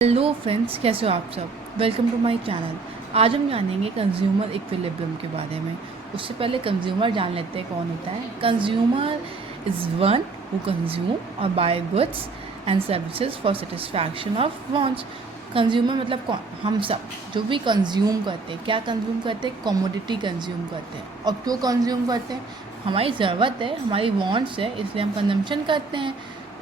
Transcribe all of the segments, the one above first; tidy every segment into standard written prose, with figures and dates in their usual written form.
Hello friends, कैसे हो आप सब। Welcome to my channel. आज हम जानेंगे कंज्यूमर इक्विलिब्रियम के बारे में। उससे पहले कंज्यूमर जान लेते हैं कौन होता है। Consumer is one who consume और buy goods and services for satisfaction of wants. Consumer मतलब कौन? हम सब जो भी कंज्यूम करते हैं। क्या कंज्यूम करते हैं? कमोडिटी कंज्यूम करते हैं। और क्यों कंज्यूम करते हैं? हमारी ज़रूरत है, हमारी वांट्स है, इसलिए हम कंजम्पशन करते हैं।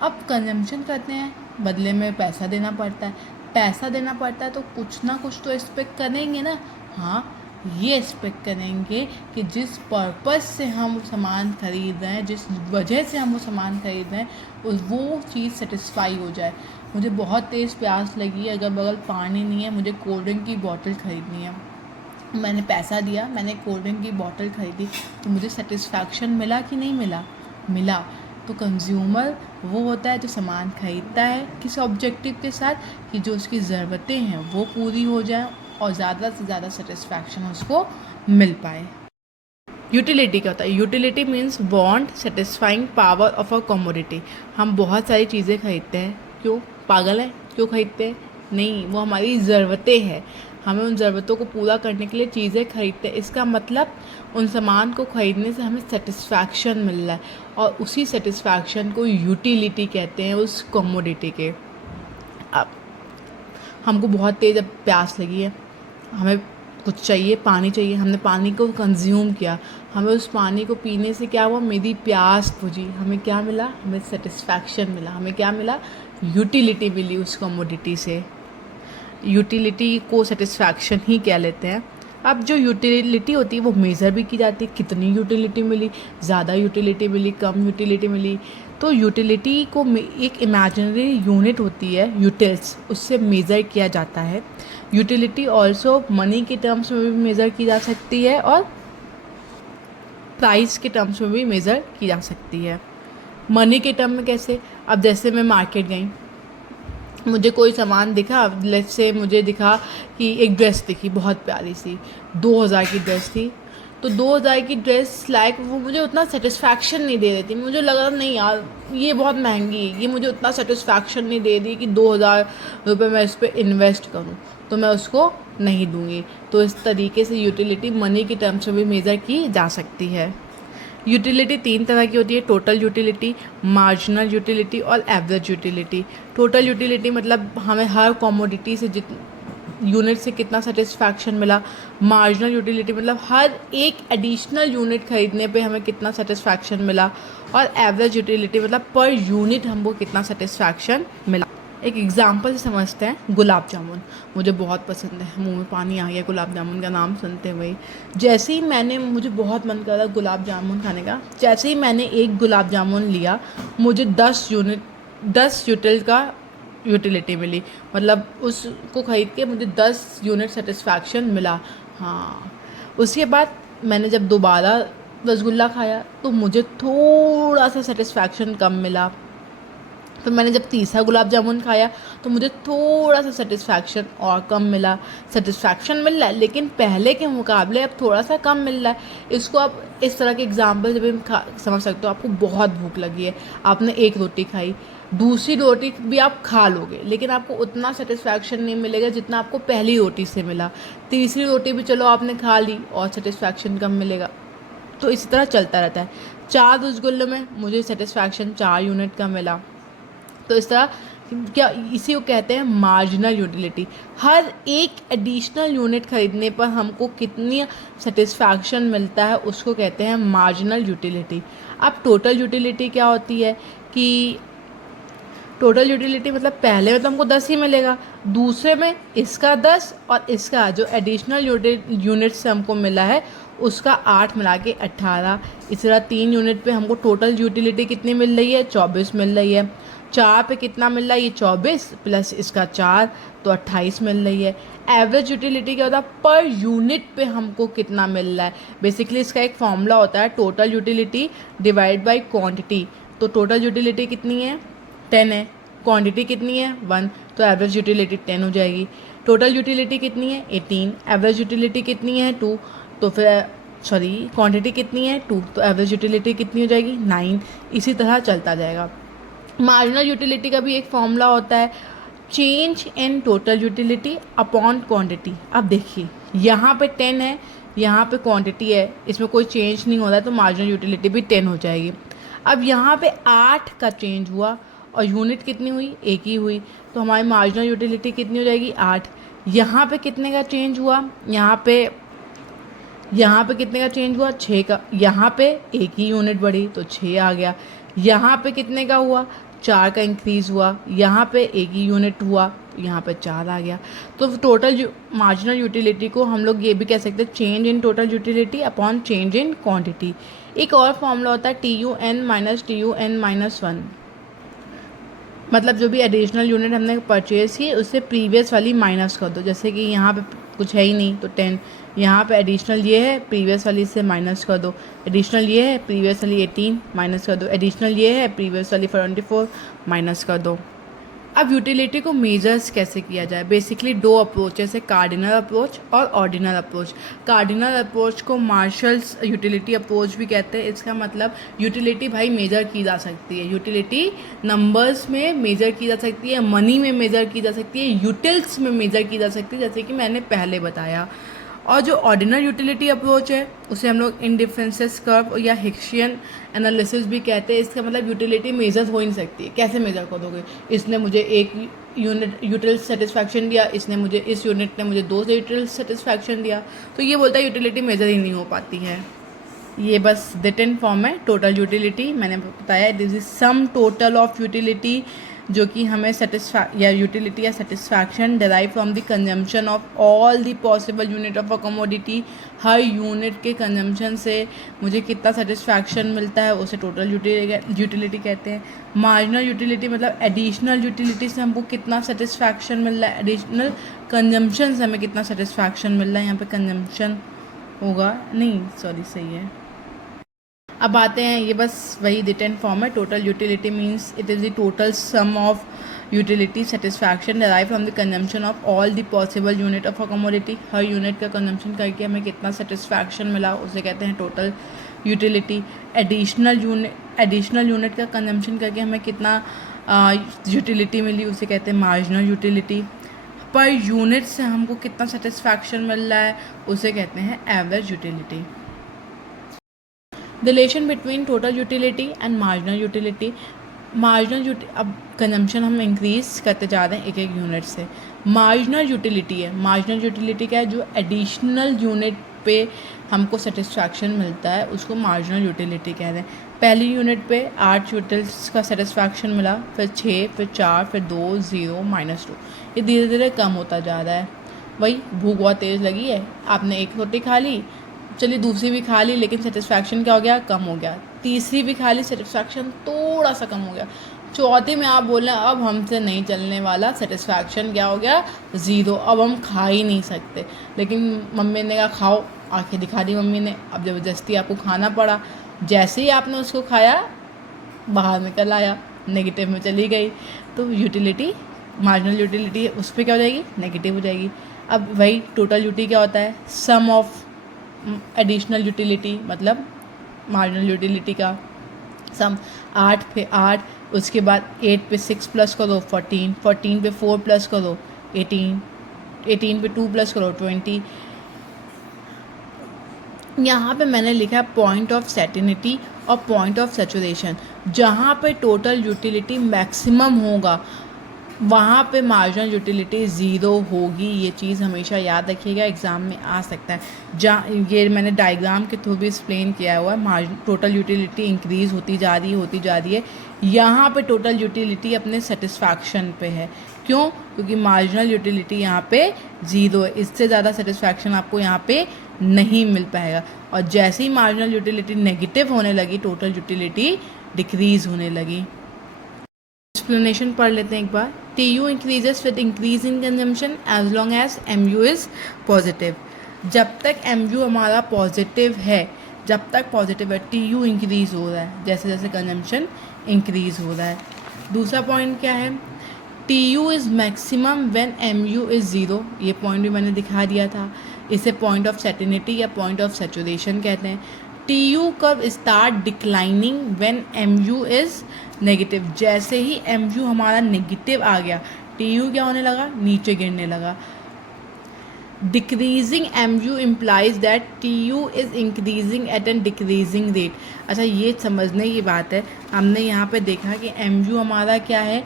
अब कंजम्पशन करते हैं, बदले में पैसा देना पड़ता है। पैसा देना पड़ता है तो कुछ ना कुछ तो एक्सपेक्ट करेंगे ना। हाँ, ये एक्सपेक्ट करेंगे कि जिस पर्पस से हम सामान खरीद रहे हैं, जिस वजह से हम वो सामान खरीद रहे हैं, वो चीज़ सेटिस्फाई हो जाए। मुझे बहुत तेज़ प्यास लगी है, अगर बगल पानी नहीं है, मुझे कोल्ड ड्रिंक की बॉटल ख़रीदनी है। मैंने पैसा दिया, मैंने कोल्ड ड्रिंक की बॉटल ख़रीदी, तो मुझे सेटिस्फैक्शन मिला कि नहीं मिला? मिला। तो कंज्यूमर वो होता है जो सामान खरीदता है किसी ऑब्जेक्टिव के साथ कि जो उसकी ज़रूरतें हैं वो पूरी हो जाए और ज़्यादा से ज़्यादा सेटिस्फैक्शन उसको मिल पाए। यूटिलिटी क्या होता है? Utility means want satisfying power of a commodity. हम बहुत सारी चीज़ें खरीदते हैं। क्यों? पागल है? क्यों खरीदते हैं? नहीं, वो हमारी ज़रूरतें हैं। हमें उन ज़रूरतों को पूरा करने के लिए चीज़ें खरीदते हैं। इसका मतलब उन सामान को खरीदने से हमें सेटिस्फैक्शन मिल रहा है, और उसी सेटिस्फैक्शन को यूटिलिटी कहते हैं, उस कमोडिटी के। अब हमको बहुत तेज़ अब प्यास लगी है, हमें कुछ चाहिए, पानी चाहिए। हमने पानी को कंज्यूम किया, हमें उस पानी को पीने से क्या हुआ? मेरी प्यास बुझी। हमें क्या मिला? हमें सेटिस्फैक्शन मिला। हमें क्या मिला? यूटिलिटी मिली उस कमोडिटी से। यूटिलिटी को सेटिस्फैक्शन ही कह लेते हैं। अब जो यूटिलिटी होती है वो मेज़र भी की जाती है, कितनी यूटिलिटी मिली, ज़्यादा यूटिलिटी मिली, कम यूटिलिटी मिली। तो यूटिलिटी को एक इमेजिनरी यूनिट होती है यूटिल्स, उससे मेज़र किया जाता है। यूटिलिटी ऑल्सो मनी के टर्म्स में भी मेज़र की जा सकती है और प्राइस के टर्म्स में भी मेज़र की जा सकती है। मनी के टर्म में कैसे? अब जैसे मैं मार्केट गई, मुझे कोई सामान दिखा, लेट्स से मुझे दिखा कि एक ड्रेस दिखी बहुत प्यारी सी, 2000 की ड्रेस थी। तो 2000 की ड्रेस लाइक वो मुझे उतना सेटिस्फैक्शन नहीं दे रही थी। मुझे लगा नहीं यार, ये बहुत महंगी है, ये मुझे उतना सेटिस्फैक्शन नहीं दे रही कि 2000 रुपये मैं इस पर इन्वेस्ट करूँ, तो मैं उसको नहीं दूँगी। तो इस तरीके से यूटिलिटी मनी की टर्म्स में भी मेज़र की जा सकती है। यूटिलिटी तीन तरह की होती है: टोटल यूटिलिटी, मार्जिनल यूटिलिटी और एवरेज यूटिलिटी। टोटल यूटिलिटी मतलब हमें हर कमोडिटी से यूनिट से कितना सेटिस्फैक्शन मिला। मार्जिनल यूटिलिटी मतलब हर एक एडिशनल यूनिट खरीदने पे हमें कितना सेटिस्फैक्शन मिला। और एवरेज यूटिलिटी मतलब पर यूनिट हमको कितना सेटिस्फैक्शन मिला। एक एग्जांपल से समझते हैं। गुलाब जामुन मुझे बहुत पसंद है, मुंह में पानी आ गया गुलाब जामुन का नाम सुनते हुए। जैसे ही मुझे बहुत मन कर रहा गुलाब जामुन खाने का, जैसे ही मैंने एक गुलाब जामुन लिया, मुझे 10 यूटिल का यूटिलिटी मिली। मतलब उसको ख़रीद के मुझे 10 यूनिट सेटिस्फैक्शन मिला। हाँ, उसके बाद मैंने जब दोबारा रसगुल्ला खाया तो मुझे थोड़ा सा सेटिस्फैक्शन कम मिला। फिर मैंने जब तीसरा गुलाब जामुन खाया तो मुझे थोड़ा सा सेटिस्फैक्शन और कम मिला। सेटिस्फैक्शन मिल रहा है लेकिन पहले के मुकाबले अब थोड़ा सा कम मिल रहा है। इसको आप इस तरह के एग्जाम्पल से भी समझ सकते हो। आपको बहुत भूख लगी है, आपने एक रोटी खाई, दूसरी रोटी भी आप खा लोगे लेकिन आपको उतना सेटिस्फैक्शन नहीं मिलेगा जितना आपको पहली रोटी से मिला। तीसरी रोटी भी चलो आपने खा ली और सेटिस्फैक्शन कम मिलेगा। तो इसी तरह चलता रहता है। 4 रसगुल्लों में मुझे सेटिस्फैक्शन 4 यूनिट का मिला। तो इस तरह क्या, इसी को कहते हैं मार्जिनल यूटिलिटी। हर एक एडिशनल यूनिट खरीदने पर हमको कितनी सेटिस्फैक्शन मिलता है उसको कहते हैं मार्जिनल यूटिलिटी। अब टोटल यूटिलिटी क्या होती है कि टोटल यूटिलिटी मतलब पहले में तो हमको 10 ही मिलेगा, दूसरे में इसका 10 और इसका जो एडिशनल यूनिट से हमको मिला है उसका 8 मिला के 18। इस तरह 3 यूनिट पे हमको टोटल यूटिलिटी कितनी मिल रही है? 24 मिल रही है। 4 पे कितना मिल रहा है? ये 24 प्लस इसका 4 तो 28 मिल रही है। एवरेज यूटिलिटी क्या होता है? पर यूनिट पे हमको कितना मिल रहा है। बेसिकली इसका एक फॉर्मूला होता है, total utility divide by quantity. तो टोटल यूटिलिटी कितनी है? 10 है। क्वांटिटी कितनी है? 1, तो एवरेज यूटिलिटी 10 हो जाएगी। टोटल यूटिलिटी कितनी है? 18। एवरेज यूटिलिटी कितनी है? 2, तो फिर क्वांटिटी कितनी है? 2, तो एवरेज यूटिलिटी कितनी हो जाएगी? 9। इसी तरह चलता जाएगा। मार्जिनल यूटिलिटी का भी एक फॉर्मूला होता है, change in total utility upon quantity. अब देखिए यहाँ पे 10 है, यहाँ पे क्वांटिटी है, इसमें कोई चेंज नहीं हो रहा है तो मार्जिनल यूटिलिटी भी 10 हो जाएगी। अब यहाँ पे 8 का चेंज हुआ और यूनिट कितनी हुई, एक ही हुई, तो हमारी मार्जिनल यूटिलिटी कितनी हो जाएगी, 8। यहाँ पे कितने का चेंज हुआ, यहाँ पे कितने का चेंज हुआ, 6 का। यहाँ पे एक ही यूनिट बढ़ी तो 6 आ गया। यहाँ पे कितने का हुआ, 4 का इंक्रीज़ हुआ। यहाँ पे एक ही यूनिट हुआ तो यहाँ पे 4 आ गया। तो टोटल मार्जिनल यूटिलिटी को हम लोग ये भी कह सकते हैं change in total utility upon change in quantity. एक और फॉर्मूला होता है TUN-1, मतलब जो भी एडिशनल यूनिट हमने परचेज़ की उससे प्रीवियस वाली माइनस कर दो। जैसे कि यहाँ पे कुछ है ही नहीं तो 10, यहाँ पे एडिशनल ये है, प्रीवियस वाली से माइनस कर दो। एडिशनल ये है, प्रीवियस वाली 18 माइनस कर दो। एडिशनल ये है, प्रीवियस वाली 24 माइनस कर दो। अब यूटिलिटी को मेजर्स कैसे किया जाए, बेसिकली 2 अप्रोचेस है, कार्डिनल अप्रोच और ऑर्डिनल अप्रोच। कार्डिनल अप्रोच को मार्शल्स यूटिलिटी अप्रोच भी कहते हैं। इसका मतलब यूटिलिटी भाई मेजर की जा सकती है, यूटिलिटी नंबर्स में मेजर की जा सकती है, मनी में मेजर की जा सकती है, यूटिल्स में मेजर की जा सकती है, जैसे कि मैंने पहले बताया। और जो ऑर्डिनल यूटिलिटी अप्रोच है उसे हम लोग इंडिफरेंसेस कर्व या हिक्शियन एनालिसिस भी कहते हैं। इसका मतलब यूटिलिटी मेजर हो ही नहीं सकती है। कैसे मेजर करोगे, इसने मुझे एक यूनिट यूटिल सेटिस्फैक्शन दिया, इसने मुझे, इस यूनिट ने मुझे 2 यूटिल सेटिस्फैक्शन दिया, तो ये बोलता है यूटिलिटी मेजर ही नहीं हो पाती है। ये बस रिटन फॉर्म है टोटल यूटिलिटी। मैंने बताया this is sum total of utility जो कि हमें यूटिलिटी या satisfaction derive from the consumption of all the possible unit of a commodity. Her unit के कंजम्पशन से मुझे कितना सेटिस्फैक्शन मिलता है उसे टोटल यूटिलिटी कहते हैं। मार्जिनल यूटिलिटी मतलब एडिशनल यूटिलिटी से हमको कितना सेटिस्फैक्शन मिल रहा है, एडिशनल कंजम्पशन से हमें कितना सेटिस्फैक्शन मिल रहा है। यहाँ पे कंजम्पशन होगा नहीं, सॉरी सही है। अब आते हैं, ये बस वही रिटन फॉर्म है। Total utility means it is the total sum of utility satisfaction derive from the consumption of all the possible unit of a commodity. Her unit का कंजम्पशन करके हमें कितना सेटिस्फैक्शन मिला उसे कहते हैं टोटल यूटिलिटी। एडिशनल यूनिट का consumption करके हमें कितना यूटिलिटी मिली उसे कहते हैं मार्जिनल यूटिलिटी। पर यूनिट से हमको कितना सेटिस्फैक्शन मिल रहा है उसे कहते हैं average utility. Relation between total utility and marginal utility. अब कंजम्पशन हम इंक्रीज करते जा रहे हैं एक एक यूनिट से। मार्जिनल यूटिलिटी है, मार्जिनल यूटिलिटी क्या है, जो एडिशनल यूनिट पे हमको सेटिस्फैक्शन मिलता है उसको मार्जिनल यूटिलिटी कह रहे हैं। पहली यूनिट पे 8 यूटिल्स का सेटिस्फैक्शन मिला, फिर 6, फिर 4, फिर 2, 0, -2, ये धीरे धीरे कम होता जा रहा है। वही भूख बहुत तेज़ लगी है, आपने एक रोटी खा ली, चलिए दूसरी भी खा ली, लेकिन सेटिस्फैक्शन क्या हो गया, कम हो गया। तीसरी भी खा ली, सेटिस्फैक्शन थोड़ा सा कम हो गया। चौथी में आप बोल रहे हैं अब हमसे नहीं चलने वाला, सेटिस्फैक्शन क्या हो गया, 0, अब हम खा ही नहीं सकते। लेकिन मम्मी ने कहा खाओ, आंखें दिखा दी मम्मी ने, अब ज़बरदस्ती आपको खाना पड़ा। जैसे ही आपने उसको खाया बाहर निकल आया, नेगेटिव में चली गई, तो यूटिलिटी, मार्जिनल यूटिलिटी उस पर क्या हो जाएगी, नेगेटिव हो जाएगी। अब वही टोटल यूटिलिटी क्या होता है, सम ऑफ एडिशनल यूटिलिटी मतलब मार्जिनल यूटिलिटी का सम। 8 पे 8, उसके बाद 8 पे 6 प्लस करो 14, 14 पे 4 प्लस करो 18, 18 पे 2 प्लस करो 20। यहाँ पे मैंने लिखा है पॉइंट ऑफ सेटिनिटी और पॉइंट ऑफ सैचुरेशन। जहाँ पे टोटल यूटिलिटी मैक्सिमम होगा वहाँ पे मार्जिनल यूटिलिटी 0 होगी। ये चीज़ हमेशा याद रखिएगा, एग्ज़ाम में आ सकता है। ये मैंने डायग्राम के थ्रू भी एक्सप्लेन किया हुआ है। टोटल यूटिलिटी इंक्रीज़ होती जा रही है। यहाँ पे टोटल यूटिलिटी अपने सेटिस्फैक्शन पे है। क्यों? क्योंकि मार्जिनल यूटिलिटी यहाँ पे 0 है, इससे ज़्यादा सेटिस्फैक्शन आपको यहाँ पे नहीं मिल पाएगा। और जैसे ही मार्जिनल यूटिलिटी नेगेटिव होने लगी, टोटल यूटिलिटी डिक्रीज़ होने लगी। एक्सप्लेनेशन पढ़ लेते हैं एक बार। TU increases with increase in consumption as long as MU is positive. जब तक MU हमारा पॉजिटिव है, TU इंक्रीज हो रहा है जैसे जैसे कंजम्पशन इंक्रीज हो रहा है। दूसरा पॉइंट क्या है, TU is maximum when MU is 0। ये पॉइंट भी मैंने दिखा दिया था। इसे पॉइंट ऑफ सेटिनिटी या पॉइंट ऑफ सैचुरेशन कहते हैं। TU कब start declining when MU is negative. जैसे ही MU हमारा नेगेटिव आ गया, TU क्या होने लगा, नीचे गिरने लगा। Decreasing MU implies that TU is increasing at an decreasing rate. अच्छा, ये समझने की बात है, हमने यहाँ पे देखा कि MU हमारा क्या है,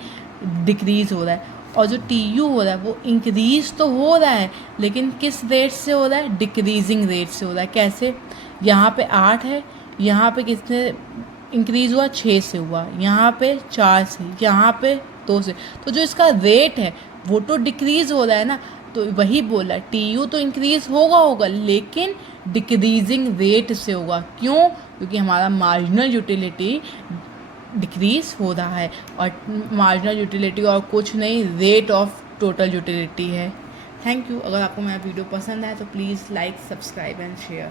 डिक्रीज़ हो रहा है, और जो TU हो रहा है वो इंक्रीज़ तो हो रहा है, लेकिन किस रेट से हो रहा है, डिक्रीजिंग रेट से हो रहा है। कैसे, यहाँ पे 8 है, यहाँ पे किसने इंक्रीज़ हुआ, 6 से हुआ, यहाँ पे 4 से, यहाँ पे 2 से, तो जो इसका रेट है वो तो डिक्रीज़ हो रहा है ना। तो वही बोला, TU तो इंक्रीज़ होगा लेकिन डिक्रीजिंग रेट से होगा। क्यों, क्योंकि हमारा मार्जिनल यूटिलिटी डिक्रीज़ हो रहा है, और मार्जिनल यूटिलिटी और कुछ नहीं, रेट ऑफ टोटल यूटिलिटी है। Thank you. अगर आपको मेरा वीडियो पसंद आए तो please like, subscribe and share.